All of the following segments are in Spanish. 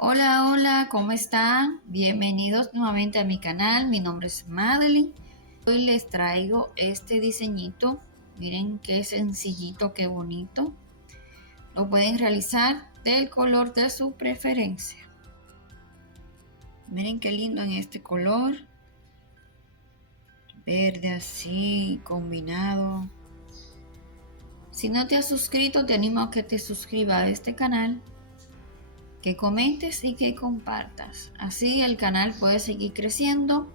Hola, hola, ¿cómo están? Bienvenidos nuevamente a mi canal. Mi nombre es Madeline. Hoy les traigo este diseñito. Miren qué sencillito, qué bonito. Lo pueden realizar del color de su preferencia. Miren qué lindo en este color. Verde así, combinado. Si no te has suscrito, te animo a que te suscribas a este canal, que comentes y que compartas. Así el canal puede seguir creciendo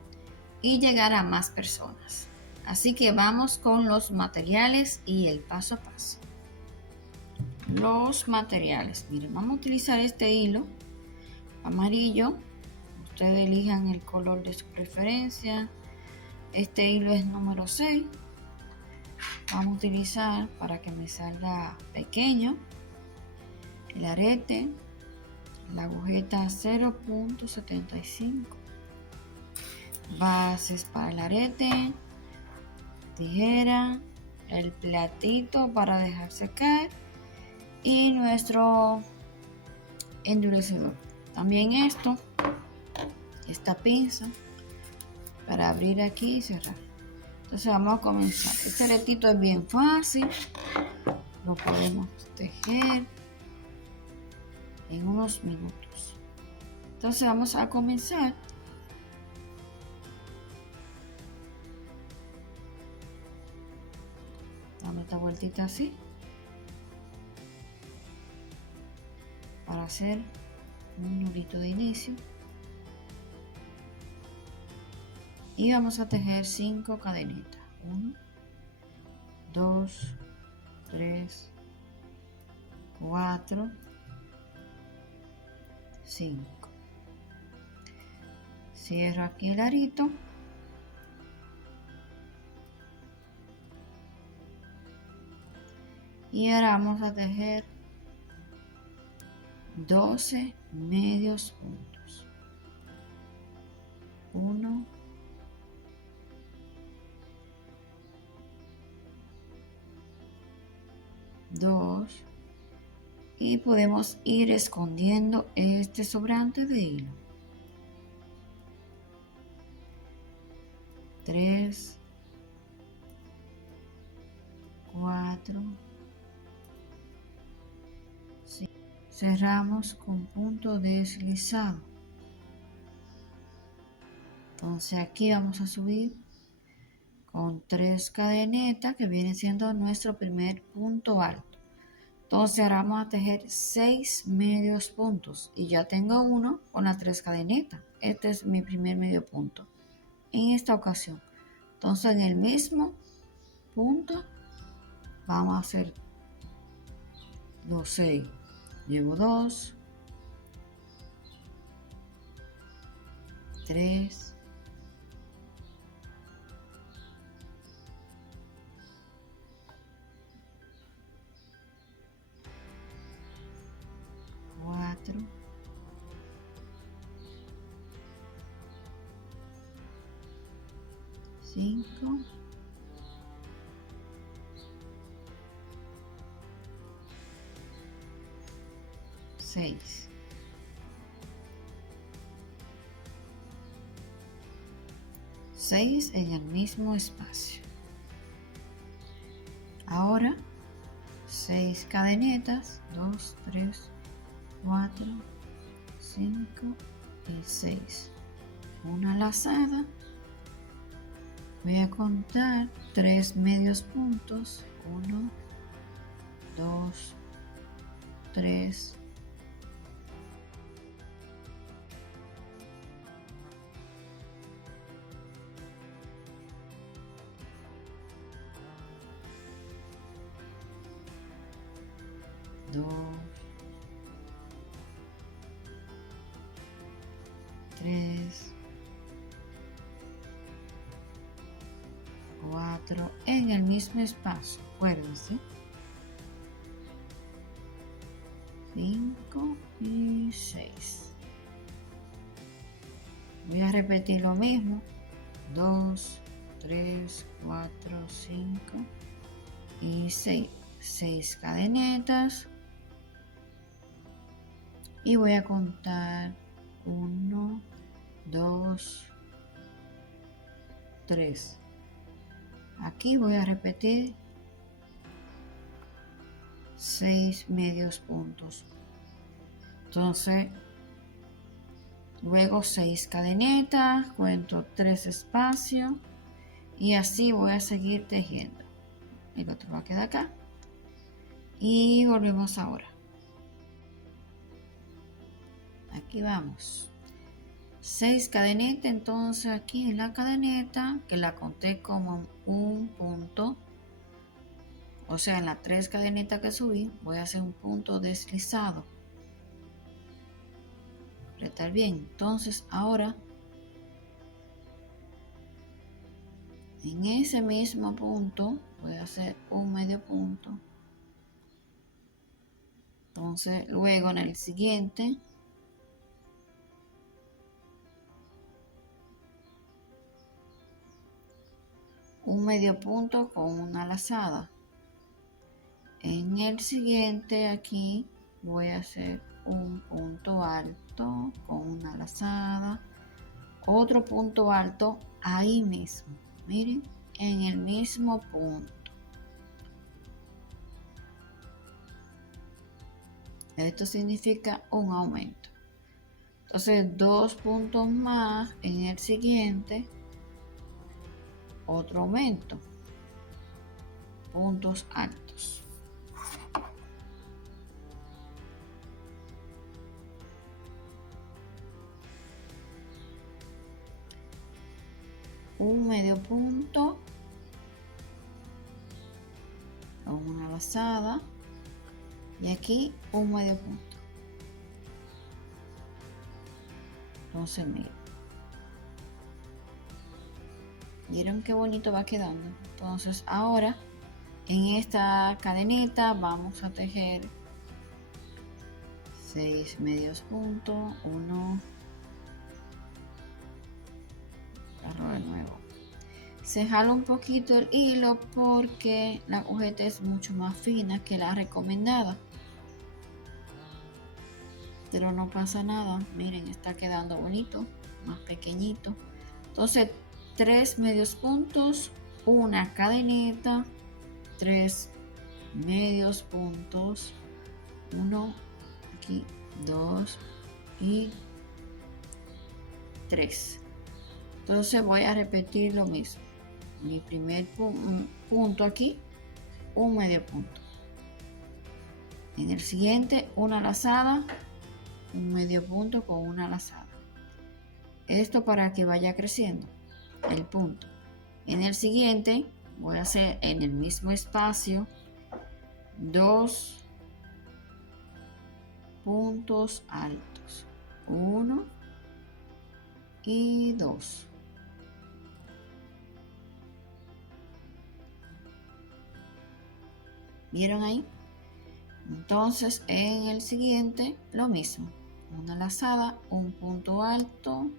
y llegar a más personas. Así que vamos con los materiales y el paso a paso. Los materiales, miren, vamos a utilizar este hilo amarillo. Ustedes elijan el color de su preferencia. Este hilo es número 6. Vamos a utilizar, para que me salga pequeño, el arete, la agujeta 0.75, bases para el arete, tijera, el platito para dejar secar y nuestro endurecedor. También esta pinza para abrir aquí y cerrar. Entonces vamos a comenzar. Este aretito es bien fácil, lo podemos tejer en unos minutos. Entonces vamos a comenzar. Damos esta vueltita así para hacer un nudito de inicio y vamos a tejer 5 cadenitas. 1, 2, 3, 4, 5. Cierro aquí el arito y ahora vamos a tejer 12 medios puntos. 1, 2 y podemos ir escondiendo este sobrante de hilo. 3, 4, 5. Cerramos con punto deslizado. Entonces aquí vamos a subir con 3 cadenetas, que viene siendo nuestro primer punto alto. Entonces ahora vamos a tejer 6 medios puntos y ya tengo uno con las 3 cadenetas. Este es mi primer medio punto en esta ocasión. Entonces en el mismo punto vamos a hacer los 6. Llevo 2, 3, 4, 5, 6. En el mismo espacio. Ahora 6 cadenetas, 2, 3, 4, 5 y 6. Una lazada. Voy a contar 3 medios puntos. 1, 2, 3, 2, 3, 4 en el mismo espacio, acuérdense. 5 y 6. Voy a repetir lo mismo. 2, 3, 4, 5 y 6. 6 cadenetas. y voy a contar 1, 2, 3. Aquí voy a repetir 6 medios puntos. Entonces, luego 6 cadenetas, cuento 3 espacios y así voy a seguir tejiendo. El otro va a quedar acá y volvemos ahora. Aquí vamos. 6 cadenetas, entonces aquí en la cadeneta, que la conté como un punto, o sea, en las 3 cadenetas que subí, voy a hacer un punto deslizado. Apretar bien. Entonces ahora, en ese mismo punto, voy a hacer un medio punto. Entonces, luego en el siguiente, un medio punto con una lazada. En el siguiente aquí voy a hacer un punto alto con una lazada, otro punto alto ahí mismo, miren, en el mismo punto. Esto significa un aumento. Entonces 2 puntos más en el siguiente, otro aumento, puntos altos. Un medio punto con una lazada y aquí un medio punto. Entonces miren, ¿vieron qué bonito va quedando? Entonces ahora en esta cadeneta vamos a tejer 6 medios puntos, 1, de nuevo. Se jala un poquito el hilo porque la agujeta es mucho más fina que la recomendada. Pero no pasa nada, miren, está quedando bonito, más pequeñito. Entonces 3 medios puntos, una cadeneta, 3 medios puntos, 1, aquí 2 y 3. Entonces voy a repetir lo mismo. Mi primer punto aquí, un medio punto. En el siguiente, una lazada, un medio punto con una lazada. Esto para que vaya creciendo el punto. En el siguiente, voy a hacer en el mismo espacio 2 puntos altos, 1 y 2. ¿Vieron ahí? Entonces en el siguiente lo mismo, una lazada, un punto alto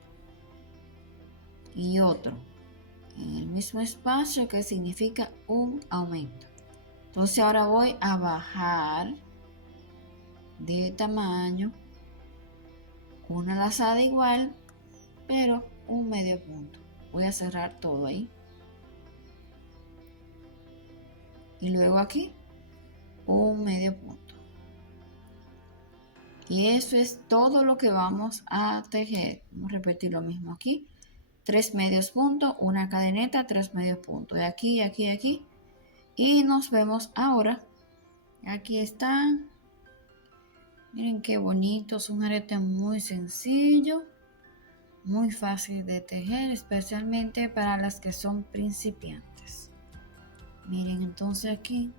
y otro en el mismo espacio, que significa un aumento. Entonces ahora voy a bajar de tamaño, una lazada igual pero un medio punto. Voy a cerrar todo ahí y luego aquí un medio punto. Y eso es todo lo que vamos a tejer. Vamos a repetir lo mismo aquí. 3 medios puntos, una cadeneta, 3 medios puntos. De aquí, aquí, aquí. Y nos vemos ahora. Aquí está. Miren qué bonito. Es un arete muy sencillo. Muy fácil de tejer, especialmente para las que son principiantes. Miren, entonces aquí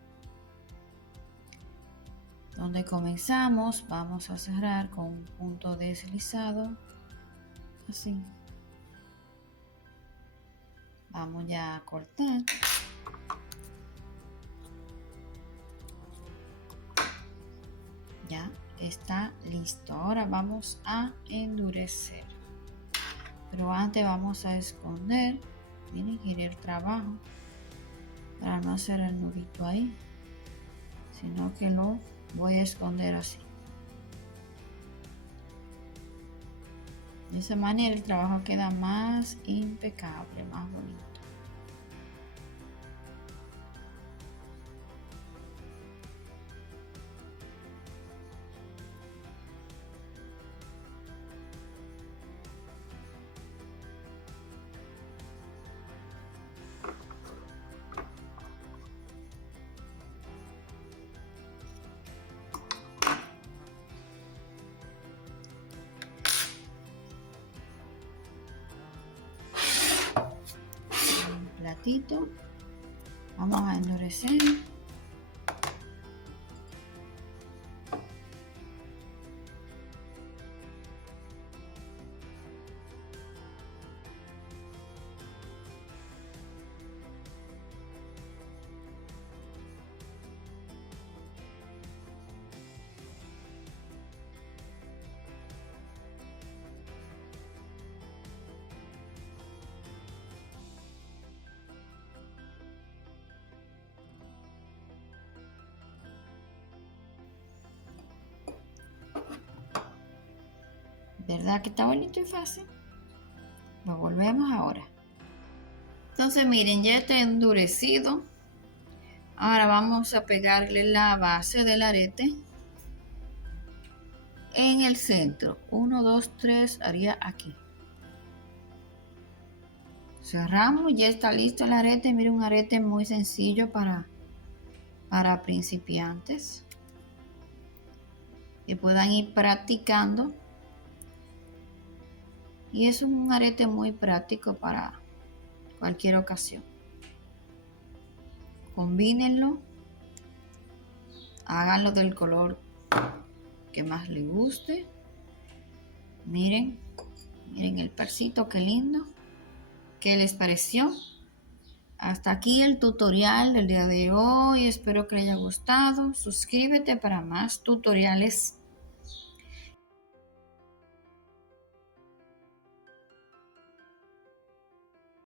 donde comenzamos vamos a cerrar con un punto deslizado, así. Vamos ya a cortar. Ya está listo. Ahora vamos a endurecer, pero antes vamos a esconder. Miren, giré el trabajo para no hacer el nudito ahí, sino que lo voy a esconder así. De esa manera el trabajo queda más impecable, más bonito. Platito, vamos a endurecer. ¿Verdad que está bonito y fácil? Lo volvemos ahora. Entonces miren, ya está endurecido. Ahora vamos a pegarle la base del arete en el centro. 1, 2, 3, haría aquí. Cerramos, ya está listo el arete. Miren, un arete muy sencillo para principiantes. Que puedan ir practicando. Y es un arete muy práctico para cualquier ocasión. Combínenlo. Háganlo del color que más les guste. Miren el percito, qué lindo. ¿Qué les pareció? Hasta aquí el tutorial del día de hoy. Espero que les haya gustado. Suscríbete para más tutoriales.